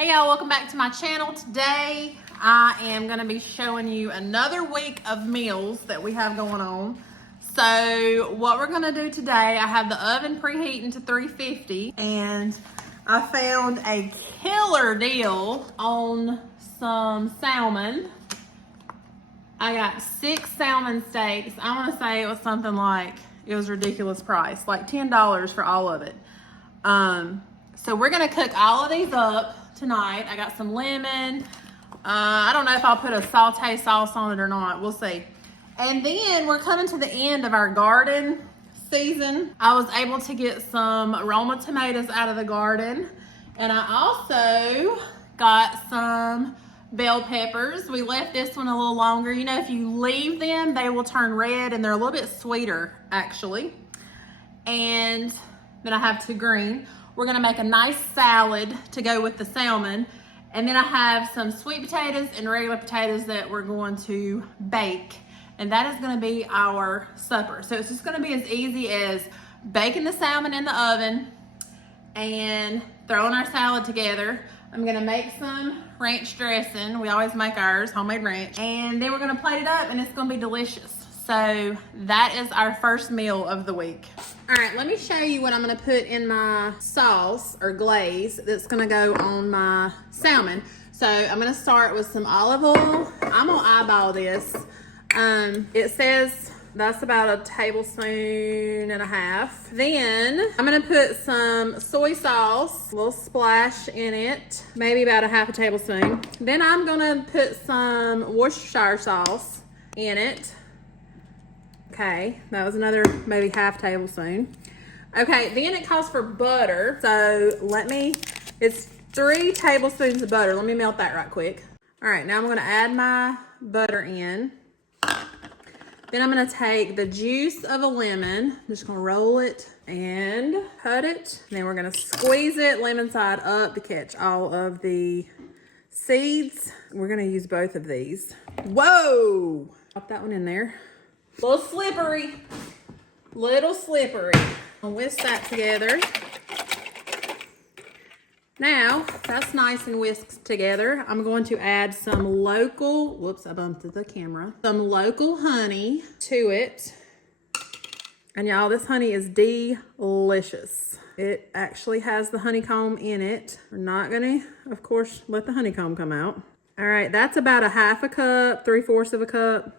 Hey y'all, welcome back to my channel. Today I am going to be showing you another week of meals that we have going on. So what we're going to do today, I have the oven preheating to 350 and I found a killer deal on some salmon. I got 6 salmon steaks. I want to say it was something like, it was a ridiculous price, like $10 for all of it. So we're going to cook all of these up tonight. I got some lemon. I don't know if I'll put a saute sauce on it or not. We'll see. And then we're coming to the end of our garden season. I was able to get some Roma tomatoes out of the garden. And I also got some bell peppers. We left this one a little longer. You know, if you leave them, they will turn red and they're a little bit sweeter, actually. And then I have 2 green. We're gonna make a nice salad to go with the salmon. And then I have some sweet potatoes and regular potatoes that we're going to bake. And that is gonna be our supper. So it's just gonna be as easy as baking the salmon in the oven and throwing our salad together. I'm gonna make some ranch dressing. We always make ours, homemade ranch. And then we're gonna plate it up and it's gonna be delicious. So that is our first meal of the week. All right, let me show you what I'm gonna put in my sauce or glaze that's gonna go on my salmon. So I'm gonna start with some olive oil. I'm gonna eyeball this. It says that's about 1.5 tablespoons. Then I'm gonna put some soy sauce, a little splash in it, maybe about 1/2 tablespoon. Then I'm gonna put some Worcestershire sauce in it. Okay, that was another maybe 1/2 tablespoon. Okay, then it calls for butter. So it's 3 tablespoons of butter. Let me melt that right quick. All right, now I'm gonna add my butter in. Then I'm gonna take the juice of a lemon. I'm just gonna roll it and cut it. And then we're gonna squeeze it lemon side up to catch all of the seeds. We're gonna use both of these. Whoa! Pop that one in there. Little slippery. I'll whisk that together. Now, that's nice and whisked together. I'm going to add some local, whoops, I bumped the camera. Some local honey to it. And y'all, this honey is delicious. It actually has the honeycomb in it. We're not gonna, of course, let the honeycomb come out. All right, that's about 1/2 cup, 3/4 of a cup.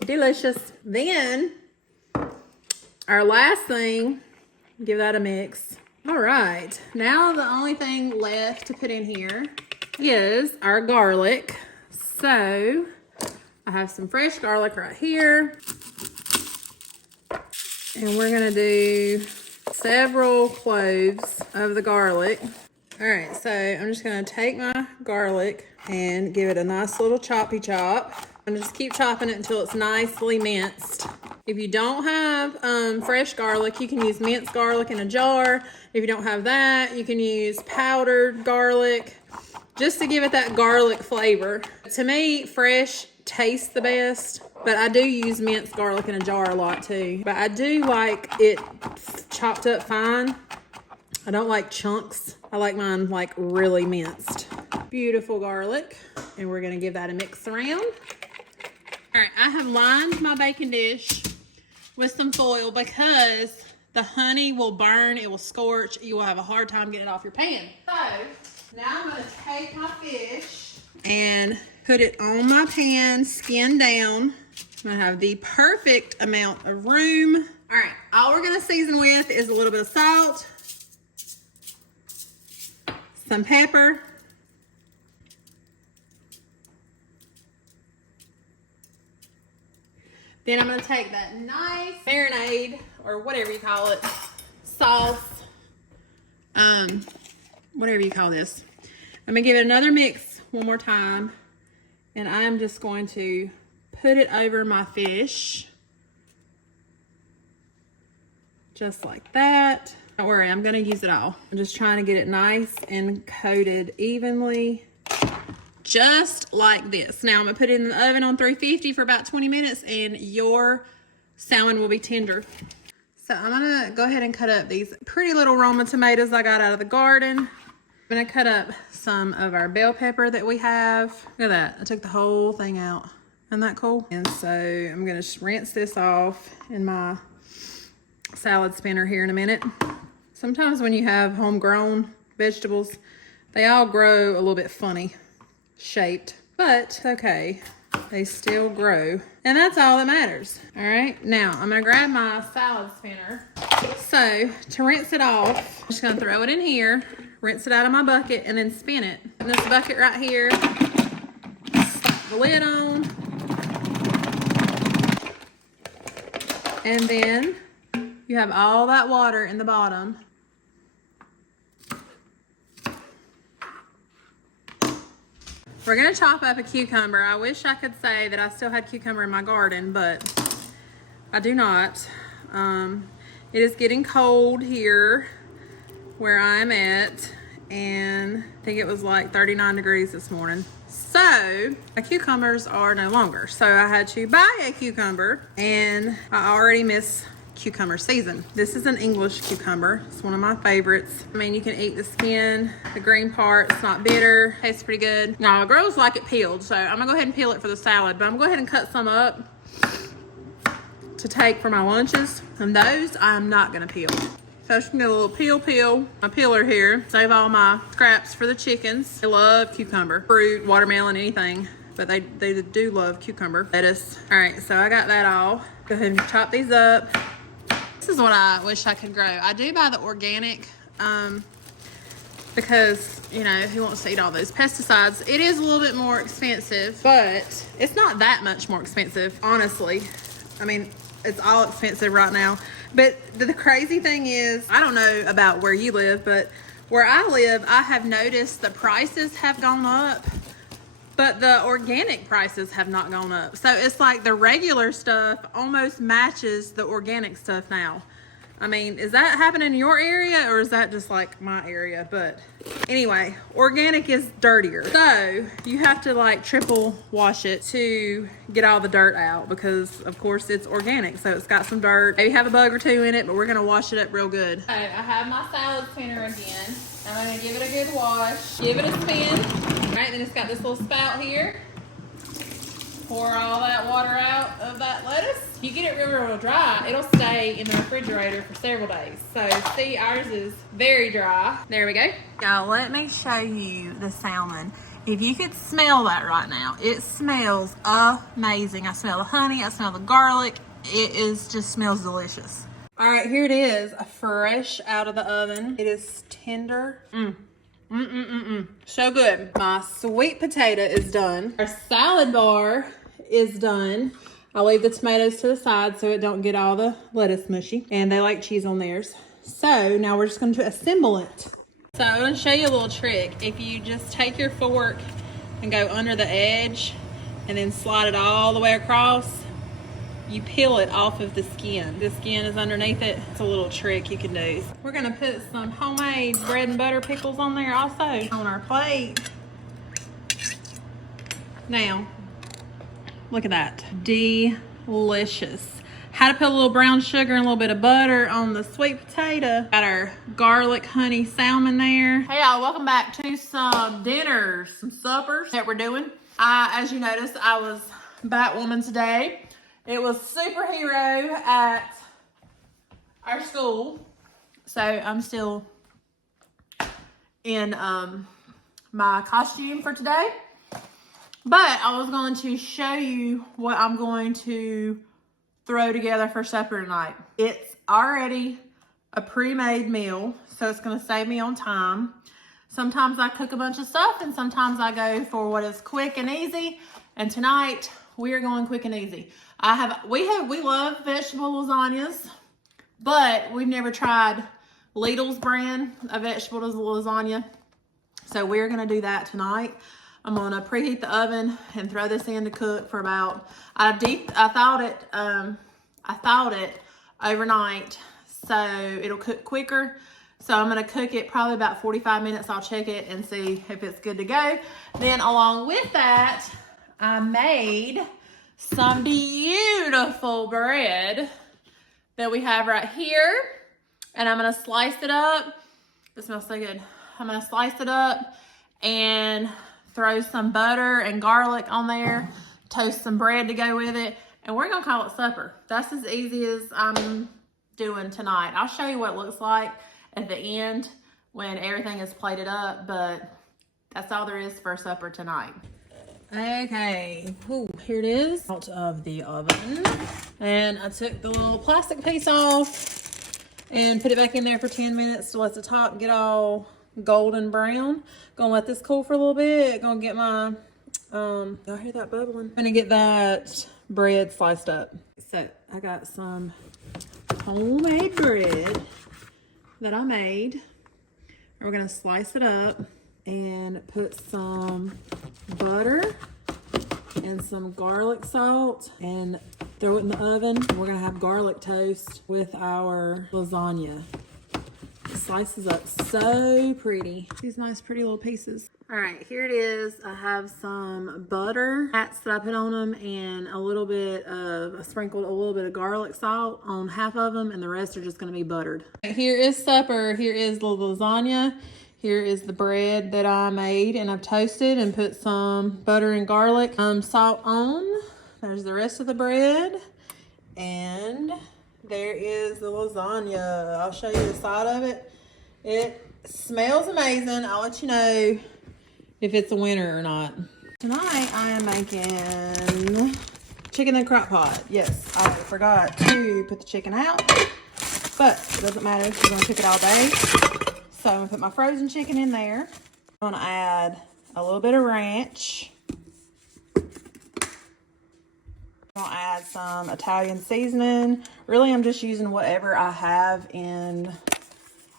Delicious. Then our last thing, give that a mix. All right, now the only thing left to put in here is our garlic. So I have some fresh garlic right here. And we're gonna do several cloves of the garlic. All right, so I'm just gonna take my garlic and give it a nice little choppy chop. And just keep chopping it until it's nicely minced. If you don't have fresh garlic, you can use minced garlic in a jar. If you don't have that, you can use powdered garlic just to give it that garlic flavor. To me, fresh tastes the best, but I do use minced garlic in a jar a lot too. But I do like it chopped up fine. I don't like chunks. I like mine like really minced. Beautiful garlic. And we're gonna give that a mix around. All right, I have lined my baking dish with some foil because the honey will burn, it will scorch, you will have a hard time getting it off your pan. So, now I'm gonna take my fish and put it on my pan, skin down. I'm gonna have the perfect amount of room. All right, all we're gonna season with is a little bit of salt, some pepper, then I'm gonna take that nice marinade, or whatever you call it, sauce, whatever you call this. I'm gonna give it another mix one more time, and I'm just going to put it over my fish, just like that. Don't worry, I'm gonna use it all. I'm just trying to get it nice and coated evenly. Just like this. Now I'm gonna put it in the oven on 350 for about 20 minutes and your salmon will be tender. So I'm gonna go ahead and cut up these pretty little Roma tomatoes I got out of the garden. I'm gonna cut up some of our bell pepper that we have. Look at that, I took the whole thing out. Isn't that cool? And so I'm gonna just rinse this off in my salad spinner here in a minute. Sometimes when you have homegrown vegetables, they all grow a little bit funny shaped, but okay, they still grow. And that's all that matters. All right, now I'm gonna grab my salad spinner. So to rinse it off, I'm just gonna throw it in here, rinse it out of my bucket, and then spin it. In this bucket right here, slap the lid on. And then you have all that water in the bottom. We're gonna chop up a cucumber. I wish I could say that I still had cucumber in my garden, but I do not. It is getting cold here where I'm at, and I think it was like 39 degrees this morning. So the cucumbers are no longer. So I had to buy a cucumber, and I already miss cucumber season. This is an English cucumber. It's one of my favorites. I mean, you can eat the skin, the green part. It's not bitter, tastes pretty good. Now, girls like it peeled, so I'm gonna go ahead and peel it for the salad, but I'm gonna go ahead and cut some up to take for my lunches, and those I'm not gonna peel. So I'm just gonna do a little peel, my peeler here. Save all my scraps for the chickens. They love cucumber, fruit, watermelon, anything, but they do love cucumber. Lettuce. All right, so I got that all. Go ahead and chop these up. This is what I wish I could grow. I do buy the organic because, you know, who wants to eat all those pesticides? It is a little bit more expensive, but it's not that much more expensive, honestly. I mean, it's all expensive right now. But the crazy thing is, I don't know about where you live, but where I live, I have noticed the prices have gone up, but the organic prices have not gone up. So it's like the regular stuff almost matches the organic stuff now. I mean, is that happening in your area, or is that just like my area? But anyway, organic is dirtier. So you have to like triple wash it to get all the dirt out, because of course it's organic. So it's got some dirt, maybe have a bug or two in it, but we're gonna wash it up real good. Okay, I have my salad spinner again. I'm gonna give it a good wash, give it a spin. All right, then it's got this little spout here. Pour all that water out of that lettuce. You get it real dry, it'll stay in the refrigerator for several days. So see, ours is very dry. There we go. Now let me show you the salmon. If you could smell that right now, it smells amazing. I smell the honey, I smell the garlic. Just smells delicious. All right, here it is, fresh out of the oven. It is tender. So good. My sweet potato is done. Our salad bar is done. I'll leave the tomatoes to the side so it don't get all the lettuce mushy. And they like cheese on theirs. So now we're just going to assemble it. So I'm going to show you a little trick. If you just take your fork and go under the edge and then slide it all the way across, you peel it off of the skin. The skin is underneath it. It's a little trick you can do. We're gonna put some homemade bread and butter pickles on there also on our plate. Now, look at that. Delicious. Had to put a little brown sugar and a little bit of butter on the sweet potato. Got our garlic honey salmon there. Hey y'all, welcome back to some dinners, some suppers that we're doing. As you noticed, I was Batwoman today. It was superhero at our school. So I'm still in my costume for today. But I was going to show you what I'm going to throw together for supper tonight. It's already a pre-made meal, so it's going to save me on time. Sometimes I cook a bunch of stuff, and sometimes I go for what is quick and easy. And tonight we are going quick and easy. We love vegetable lasagnas, but we've never tried Lidl's brand of vegetable lasagna. So we're gonna do that tonight. I'm gonna preheat the oven and throw this in to cook for about, I thawed it overnight so it'll cook quicker. So I'm gonna cook it probably about 45 minutes. I'll check it and see if it's good to go. Then along with that, I made some beautiful bread that we have right here. And I'm gonna slice it up. It smells so good. I'm gonna slice it up and throw some butter and garlic on there, toast some bread to go with it, and we're gonna call it supper. That's as easy as I'm doing tonight. I'll show you what it looks like at the end when everything is plated up, but that's all there is for supper tonight. Okay, ooh, here it is out of the oven. And I took the little plastic piece off and put it back in there for 10 minutes to let the top get all golden brown. Gonna let this cool for a little bit. Gonna get my, y'all hear that bubbling? Gonna get that bread sliced up. So I got some homemade bread that I made. And we're gonna slice it up and put some butter and some garlic salt and throw it in the oven. We're gonna have garlic toast with our lasagna. It slices up so pretty. These nice pretty little pieces. All right, here it is. I have some butter pats that I put on them and I sprinkled a little bit of garlic salt on half of them, and the rest are just gonna be buttered. Here is supper. Here is the lasagna. Here is the bread that I made and I've toasted and put some butter and garlic salt on. There's the rest of the bread. And there is the lasagna. I'll show you the side of it. It smells amazing. I'll let you know if it's a winner or not. Tonight I am making chicken in the crock pot. Yes, I forgot to put the chicken out, but it doesn't matter because we're gonna cook it all day. So I'm gonna put my frozen chicken in there. I'm gonna add a little bit of ranch. I'm gonna add some Italian seasoning. Really, I'm just using whatever I have in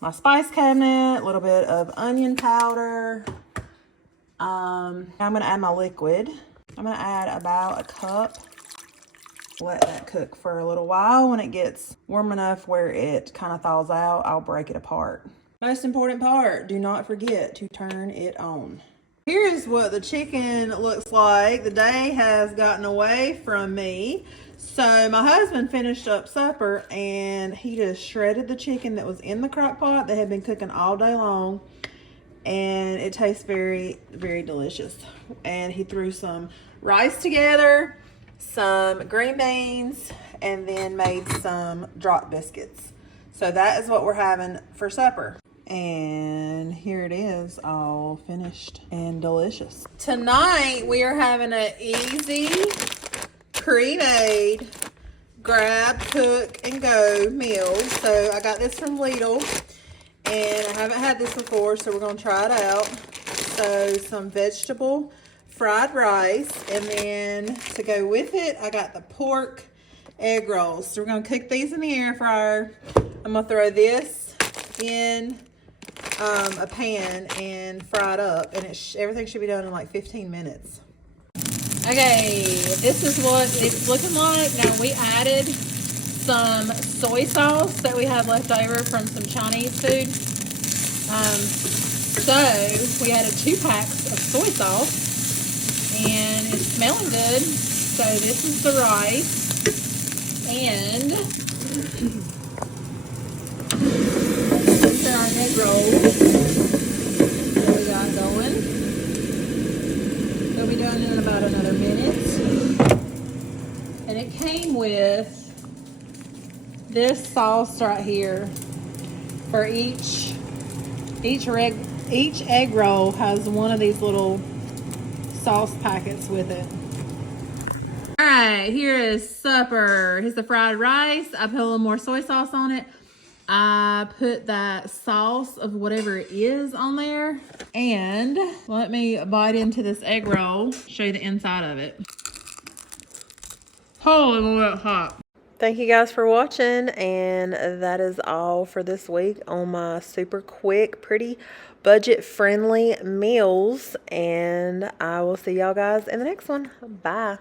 my spice cabinet. A little bit of onion powder. I'm gonna add my liquid. I'm gonna add about a cup. Let that cook for a little while. When it gets warm enough where it kind of thaws out, I'll break it apart. Most important part, do not forget to turn it on. Here's what the chicken looks like. The day has gotten away from me. So my husband finished up supper and he just shredded the chicken that was in the crock pot that had been cooking all day long. And it tastes very, very delicious. And he threw some rice together, some green beans, and then made some drop biscuits. So that is what we're having for supper. And here it is, all finished and delicious. Tonight we are having an easy, pre-made, grab, cook, and go meal. So I got this from Lidl, and I haven't had this before, so we're gonna try it out. So some vegetable fried rice, and then to go with it, I got the pork egg rolls. So we're gonna cook these in the air fryer. I'm gonna throw this in a pan and fry it up, and everything should be done in like 15 minutes. Okay, this is what it's looking like. Now we added some soy sauce that we had left over from some Chinese food. So we added 2 packs of soy sauce, and it's smelling good. So this is the rice, and these are our egg rolls that we got going. We'll be doing it in about another minute. And it came with this sauce right here. For each egg roll has one of these little sauce packets with it. All right, here is supper. Here's the fried rice. I put a little more soy sauce on it. I put that sauce of whatever it is on there. And let me bite into this egg roll, show you the inside of it. Holy, look at that hot. Thank you guys for watching, and that is all for this week on my super quick, pretty budget-friendly meals. And I will see y'all guys in the next one. Bye.